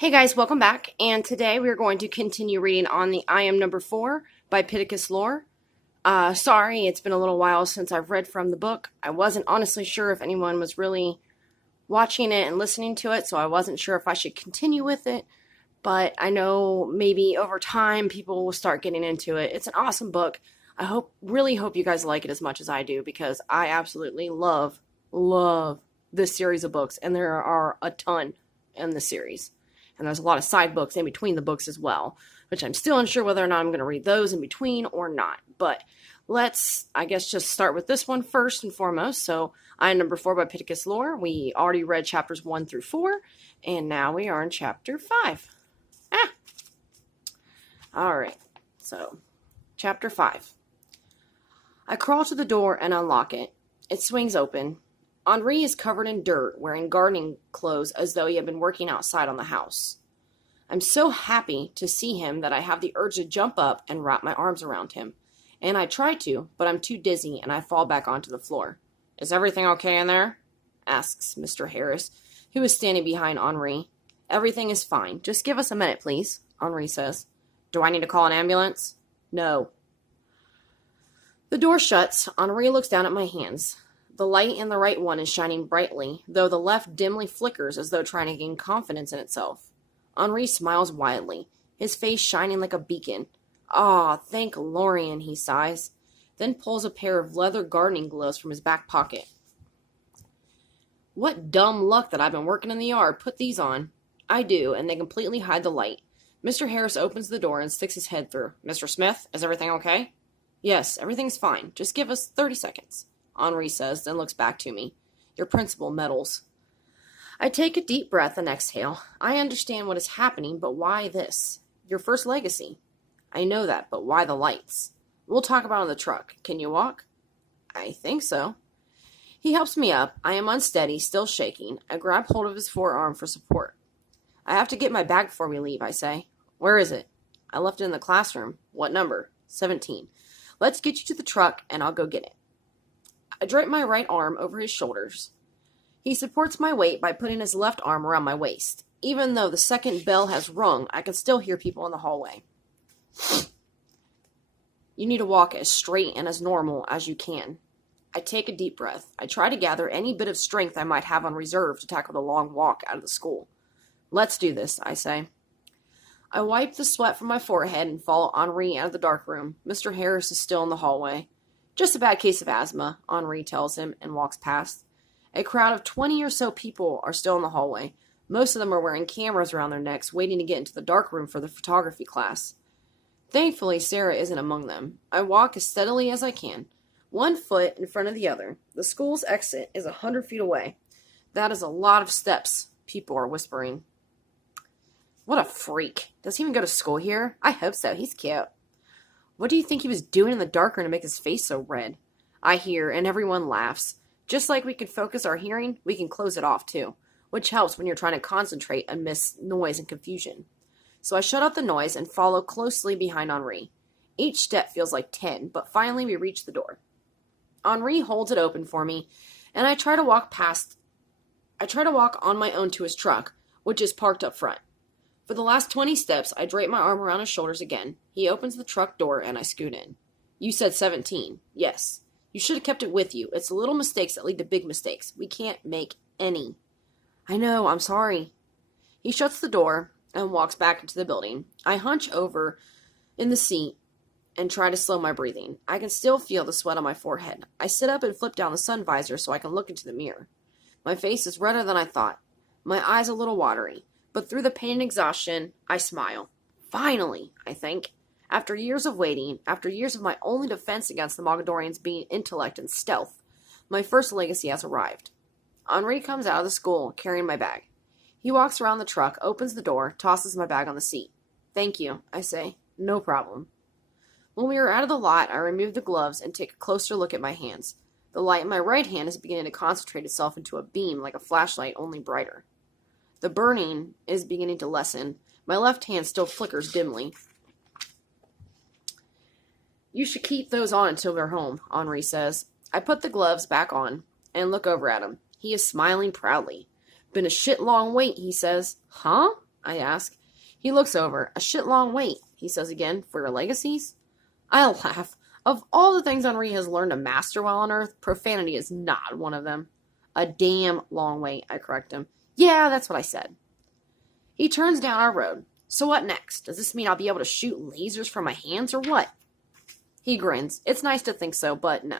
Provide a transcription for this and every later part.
Hey guys, welcome back, and today we're going to continue reading on the I Am Number 4 by Pittacus Lore. Sorry, it's been a little while since I've read from the book. I wasn't honestly sure if anyone was really watching it and listening to it, so I wasn't sure if I should continue with it, but I know maybe over time people will start getting into it. It's an awesome book. I really hope you guys like it as much as I do, because I absolutely love this series of books, and there are a ton in the series. And there's a lot of side books in between the books as well, which I'm still unsure whether or not I'm going to read those in between or not. But let's, I guess, just start with this one first and foremost. So, I Am Number 4 by Pittacus Lore. We already read chapters 1 through 4, and now we are in chapter 5. Alright, so, chapter 5. I crawl to the door and unlock it. It swings open. Henri is covered in dirt, wearing gardening clothes as though he had been working outside on the house. I'm so happy to see him that I have the urge to jump up and wrap my arms around him. And I try to, but I'm too dizzy and I fall back onto the floor. "Is everything okay in there?" asks Mr. Harris, who is standing behind Henri. "Everything is fine. Just give us a minute, please," Henri says. "Do I need to call an ambulance?" "No." The door shuts. Henri looks down at my hands. The light in the right one is shining brightly, though the left dimly flickers as though trying to gain confidence in itself. Henri smiles widely, his face shining like a beacon. "Ah, thank Lorien," he sighs, then pulls a pair of leather gardening gloves from his back pocket. "What dumb luck that I've been working in the yard. Put these on." I do, and they completely hide the light. Mr. Harris opens the door and sticks his head through. "Mr. Smith, is everything okay?" "Yes, everything's fine. Just give us 30 seconds. Henri says, then looks back to me. "Your principal meddles." I take a deep breath and exhale. I understand what is happening, but why this? Your first legacy. I know that, but why the lights? We'll talk about it in the truck. Can you walk? I think so. He helps me up. I am unsteady, still shaking. I grab hold of his forearm for support. "I have to get my bag before we leave," I say. "Where is it?" "I left it in the classroom." "What number?" 17. "Let's get you to the truck, and I'll go get it." I drape my right arm over his shoulders. He supports my weight by putting his left arm around my waist. Even though the second bell has rung, I can still hear people in the hallway. "You need to walk as straight and as normal as you can." I take a deep breath. I try to gather any bit of strength I might have on reserve to tackle the long walk out of the school. "Let's do this," I say. I wipe the sweat from my forehead and follow Henri out of the dark room. Mr. Harris is still in the hallway. "Just a bad case of asthma," Henri tells him, and walks past. A crowd of 20 or so people are still in the hallway. Most of them are wearing cameras around their necks, waiting to get into the dark room for the photography class. Thankfully, Sarah isn't among them. I walk as steadily as I can, one foot in front of the other. The school's exit is 100 feet away. That is a lot of steps, people are whispering. "What a freak. Does he even go to school here? I hope so. He's cute." "What do you think he was doing in the dark room to make his face so red?" I hear, and everyone laughs. Just like we can focus our hearing, we can close it off too, which helps when you're trying to concentrate amidst noise and confusion. So I shut out the noise and follow closely behind Henri. Each step feels like 10, but finally we reach the door. Henri holds it open for me, and I try to walk on my own to his truck, which is parked up front. For the last 20 steps, I drape my arm around his shoulders again. He opens the truck door, and I scoot in. "You said 17. Yes. You should have kept it with you. It's the little mistakes that lead to big mistakes. We can't make any." "I know. I'm sorry." He shuts the door and walks back into the building. I hunch over in the seat and try to slow my breathing. I can still feel the sweat on my forehead. I sit up and flip down the sun visor so I can look into the mirror. My face is redder than I thought. My eyes a little watery. But through the pain and exhaustion, I smile. Finally, I think. After years of waiting, after years of my only defense against the Mogadorians being intellect and stealth, my first legacy has arrived. Henri comes out of the school, carrying my bag. He walks around the truck, opens the door, tosses my bag on the seat. "Thank you," I say. "No problem." When we are out of the lot, I remove the gloves and take a closer look at my hands. The light in my right hand is beginning to concentrate itself into a beam like a flashlight, only brighter. The burning is beginning to lessen. My left hand still flickers dimly. "You should keep those on until we're home," Henri says. I put the gloves back on and look over at him. He is smiling proudly. "Been a shit long wait," he says. "Huh?" I ask. He looks over. A shit long wait, he says again, for your legacies? I laugh. Of all the things Henri has learned to master while on Earth, profanity is not one of them. A damn long wait, I correct him. Yeah, that's what I said. He turns down our road. So what next? Does this mean I'll be able to shoot lasers from my hands or what? He grins. It's nice to think so, but no.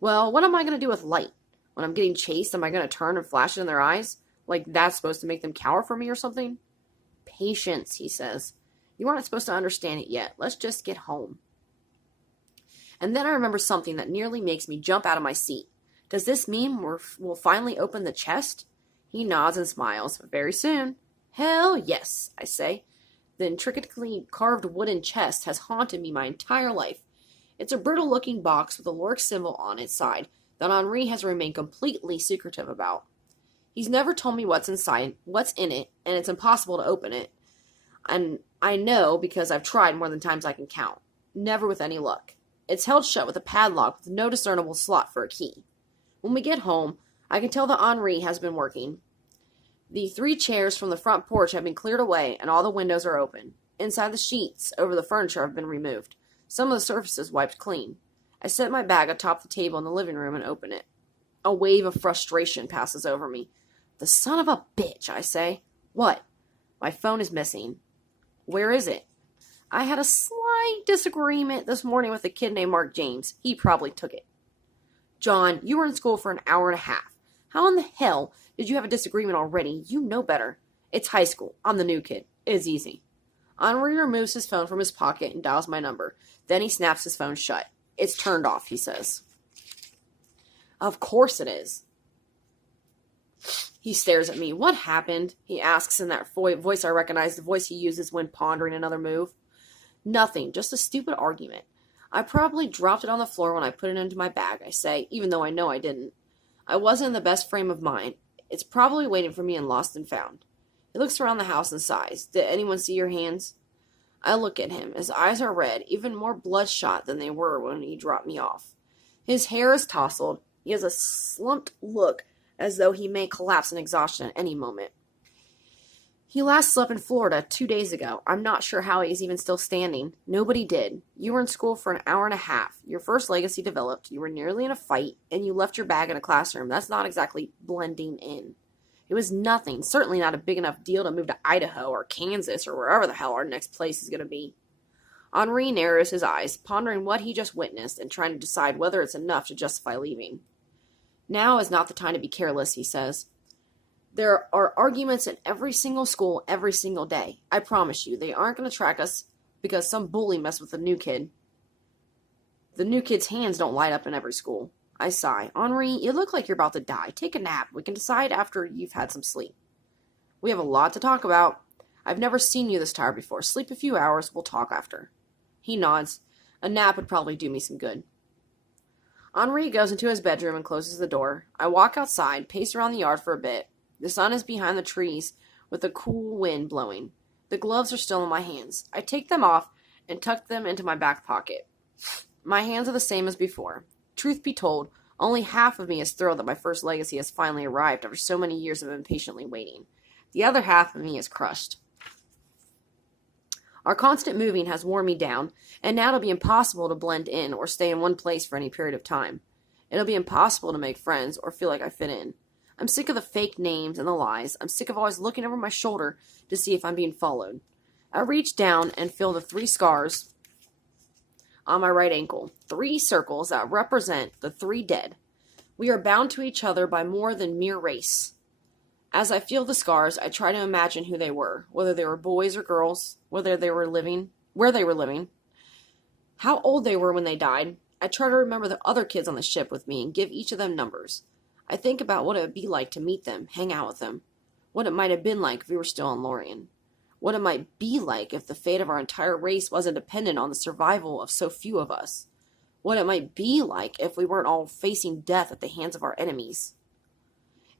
Well, what am I going to do with light? When I'm getting chased, am I going to turn and flash it in their eyes? Like that's supposed to make them cower from me or something? Patience, he says. You aren't supposed to understand it yet. Let's just get home. And then I remember something that nearly makes me jump out of my seat. Does this mean we'll finally open the chest? He nods and smiles. Very soon. Hell yes, I say. The intricately carved wooden chest has haunted me my entire life. It's a brittle-looking box with a Lork symbol on its side that Henri has remained completely secretive about. He's never told me what's inside, what's in it, and it's impossible to open it. And I know because I've tried more than times I can count. Never with any luck. It's held shut with a padlock with no discernible slot for a key. When we get home, I can tell that Henri has been working. The 3 chairs from the front porch have been cleared away, and all the windows are open. Inside, the sheets over the furniture have been removed. Some of the surfaces wiped clean. I set my bag atop the table in the living room and open it. A wave of frustration passes over me. The son of a bitch, I say. What? My phone is missing. Where is it? I had a slight disagreement this morning with a kid named Mark James. He probably took it. John, you were in school for an hour and a half. How in the hell did you have a disagreement already? You know better. It's high school. I'm the new kid. It's easy. Henri removes his phone from his pocket and dials my number. Then he snaps his phone shut. It's turned off, he says. Of course it is. He stares at me. What happened? He asks in that voice I recognize, the voice he uses when pondering another move. Nothing, just a stupid argument. I probably dropped it on the floor when I put it into my bag, I say, even though I know I didn't. I wasn't in the best frame of mind. It's probably waiting for me in Lost and Found. He looks around the house and sighs. Did anyone see your hands? I look at him. His eyes are red, even more bloodshot than they were when he dropped me off. His hair is tousled. He has a slumped look as though he may collapse in exhaustion at any moment. He last slept in Florida 2 days ago. I'm not sure how he's even still standing. Nobody did. You were in school for an hour and a half. Your first legacy developed. You were nearly in a fight, and you left your bag in a classroom. That's not exactly blending in. It was nothing. Certainly not a big enough deal to move to Idaho or Kansas or wherever the hell our next place is going to be. Henri narrows his eyes, pondering what he just witnessed and trying to decide whether it's enough to justify leaving. Now is not the time to be careless, he says. There are arguments in every single school every single day. I promise you, they aren't going to track us because some bully messed with the new kid. The new kid's hands don't light up in every school. I sigh. Henri, you look like you're about to die. Take a nap. We can decide after you've had some sleep. We have a lot to talk about. I've never seen you this tired before. Sleep a few hours. We'll talk after. He nods. A nap would probably do me some good. Henri goes into his bedroom and closes the door. I walk outside, pace around the yard for a bit. The sun is behind the trees with a cool wind blowing. The gloves are still in my hands. I take them off and tuck them into my back pocket. My hands are the same as before. Truth be told, only half of me is thrilled that my first legacy has finally arrived after so many years of impatiently waiting. The other half of me is crushed. Our constant moving has worn me down, and now it'll be impossible to blend in or stay in one place for any period of time. It'll be impossible to make friends or feel like I fit in. I'm sick of the fake names and the lies. I'm sick of always looking over my shoulder to see if I'm being followed. I reach down and feel the 3 scars on my right ankle. 3 circles that represent the 3 dead. We are bound to each other by more than mere race. As I feel the scars, I try to imagine who they were, whether they were boys or girls, where they were living, how old they were when they died. I try to remember the other kids on the ship with me and give each of them numbers. I think about what it would be like to meet them, hang out with them, what it might have been like if we were still on Lorien, what it might be like if the fate of our entire race wasn't dependent on the survival of so few of us, what it might be like if we weren't all facing death at the hands of our enemies.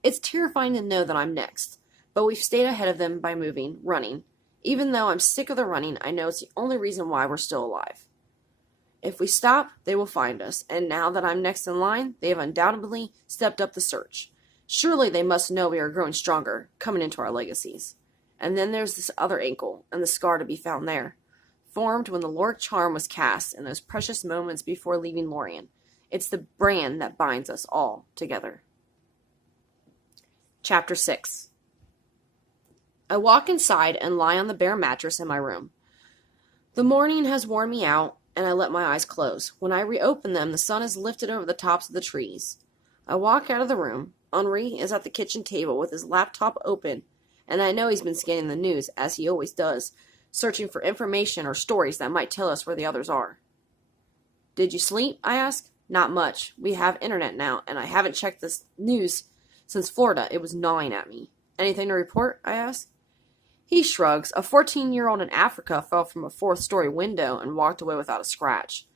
It's terrifying to know that I'm next, but we've stayed ahead of them by moving, running. Even though I'm sick of the running, I know it's the only reason why we're still alive. If we stop, they will find us, and now that I'm next in line, they have undoubtedly stepped up the search. Surely they must know we are growing stronger, coming into our legacies. And then there's this other ankle, and the scar to be found there, formed when the Loric charm was cast in those precious moments before leaving Lorien. It's the brand that binds us all together. Chapter 6. I walk inside and lie on the bare mattress in my room. The morning has worn me out, and I let my eyes close. When I reopen them, the sun is lifted over the tops of the trees. I walk out of the room. Henri is at the kitchen table with his laptop open, and I know he's been scanning the news, as he always does, searching for information or stories that might tell us where the others are. Did you sleep? I ask. Not much. We have internet now, and I haven't checked this news since Florida. It was gnawing at me. Anything to report? I ask. He shrugs. A 14-year-old in Africa fell from a fourth-story window and walked away without a scratch.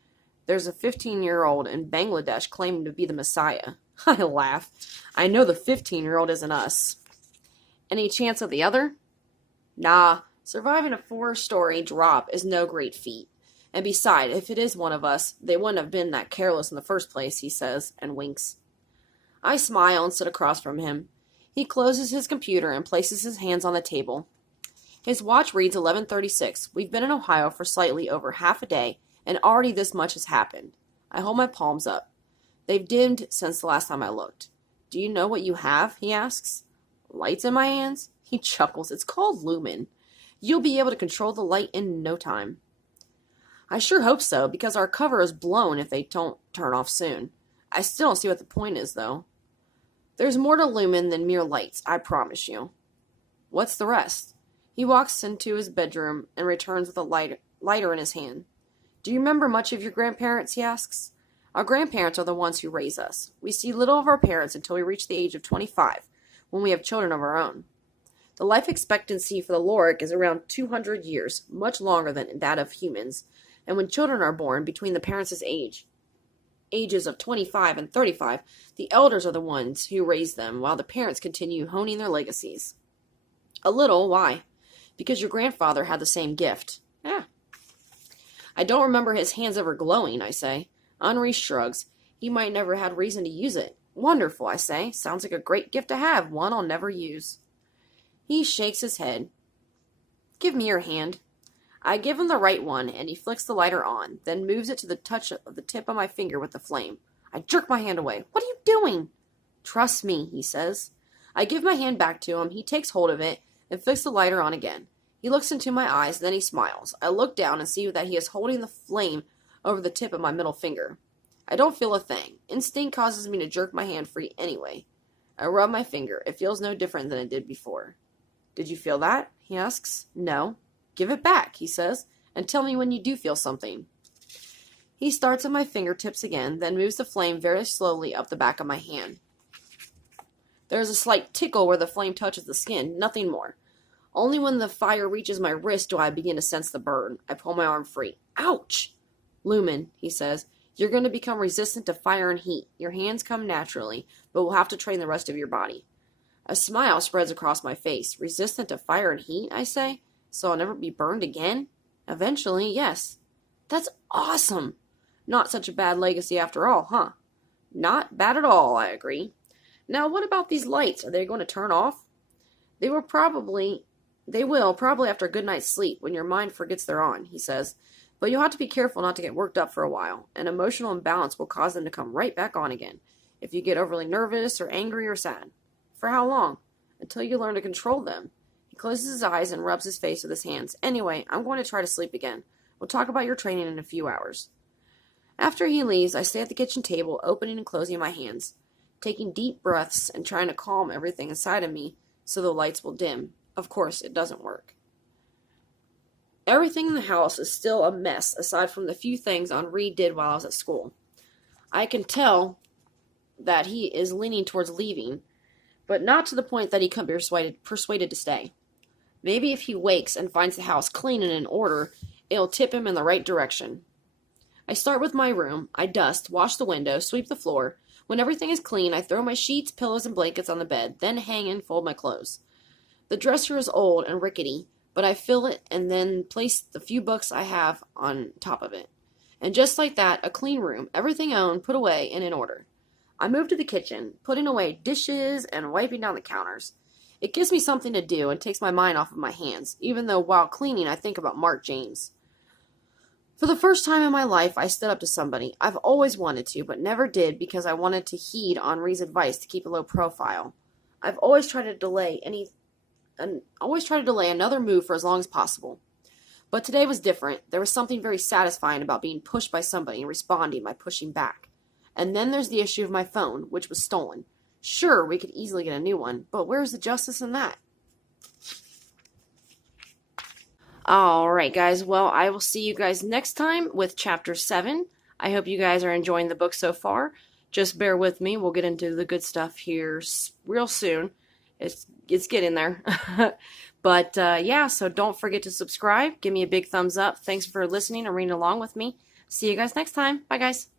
There's a 15-year-old in Bangladesh claiming to be the Messiah. I laugh. I know the 15-year-old isn't us. Any chance of the other? Nah. Surviving a 4-story drop is no great feat. And besides, if it is one of us, they wouldn't have been that careless in the first place, he says, and winks. I smile and sit across from him. He closes his computer and places his hands on the table. His watch reads 11:36. We've been in Ohio for slightly over half a day, and already this much has happened. I hold my palms up. They've dimmed since the last time I looked. Do you know what you have? He asks. Lights in my hands? He chuckles. It's called lumen. You'll be able to control the light in no time. I sure hope so, because our cover is blown if they don't turn off soon. I still don't see what the point is, though. There's more to lumen than mere lights, I promise you. What's the rest? He walks into his bedroom and returns with a lighter in his hand. Do you remember much of your grandparents? He asks. Our grandparents are the ones who raise us. We see little of our parents until we reach the age of 25, when we have children of our own. The life expectancy for the Loric is around 200 years, much longer than that of humans, and when children are born between the parents' ages of 25 and 35, the elders are the ones who raise them, while the parents continue honing their legacies. A little, why? Because your grandfather had the same gift. Yeah. I don't remember his hands ever glowing, I say. Henri shrugs. He might never had reason to use it. Wonderful, I say. Sounds like a great gift to have, one I'll never use. He shakes his head. Give me your hand. I give him the right one, and he flicks the lighter on, then moves it to the touch of the tip of my finger with the flame. I jerk my hand away. What are you doing? Trust me, he says. I give my hand back to him. He takes hold of it and flicks the lighter on again. He looks into my eyes, then he smiles. I look down and see that he is holding the flame over the tip of my middle finger. I don't feel a thing. Instinct causes me to jerk my hand free anyway. I rub my finger. It feels no different than it did before. Did you feel that? He asks. No. Give it back, he says, and tell me when you do feel something. He starts at my fingertips again, then moves the flame very slowly up the back of my hand. There is a slight tickle where the flame touches the skin, nothing more. Only when the fire reaches my wrist do I begin to sense the burn. I pull my arm free. Ouch! Lumen, he says. You're going to become resistant to fire and heat. Your hands come naturally, but we'll have to train the rest of your body. A smile spreads across my face. Resistant to fire and heat, I say? So I'll never be burned again? Eventually, yes. That's awesome! Not such a bad legacy after all, huh? Not bad at all, I agree. Now, what about these lights? Are they going to turn off? They will probably after a good night's sleep, when your mind forgets they're on, he says. But you'll have to be careful not to get worked up for a while. An emotional imbalance will cause them to come right back on again, if you get overly nervous or angry or sad. For how long? Until you learn to control them. He closes his eyes and rubs his face with his hands. Anyway, I'm going to try to sleep again. We'll talk about your training in a few hours. After he leaves, I stay at the kitchen table, opening and closing my hands, taking deep breaths and trying to calm everything inside of me so the lights will dim. Of course, it doesn't work. Everything in the house is still a mess, aside from the few things Henri did while I was at school. I can tell that he is leaning towards leaving, but not to the point that he can be persuaded to stay. Maybe if he wakes and finds the house clean and in order, it'll tip him in the right direction. I start with my room. I dust, wash the window, sweep the floor. When everything is clean, I throw my sheets, pillows, and blankets on the bed, then hang and fold my clothes. The dresser is old and rickety, but I fill it and then place the few books I have on top of it. And just like that, a clean room, everything owned, put away, and in order. I move to the kitchen, putting away dishes and wiping down the counters. It gives me something to do and takes my mind off of my hands, even though while cleaning I think about Mark James. For the first time in my life, I stood up to somebody. I've always wanted to, but never did because I wanted to heed Henri's advice to keep a low profile. I've always tried to delay another move for as long as possible. But today was different. There was something very satisfying about being pushed by somebody and responding by pushing back. And then there's the issue of my phone, which was stolen. Sure, we could easily get a new one, but where's the justice in that? Alright, guys. Well, I will see you guys next time with Chapter 7. I hope you guys are enjoying the book so far. Just bear with me. We'll get into the good stuff here real soon. It's getting there. But, yeah, so don't forget to subscribe. Give me a big thumbs up. Thanks for listening and reading along with me. See you guys next time. Bye, guys.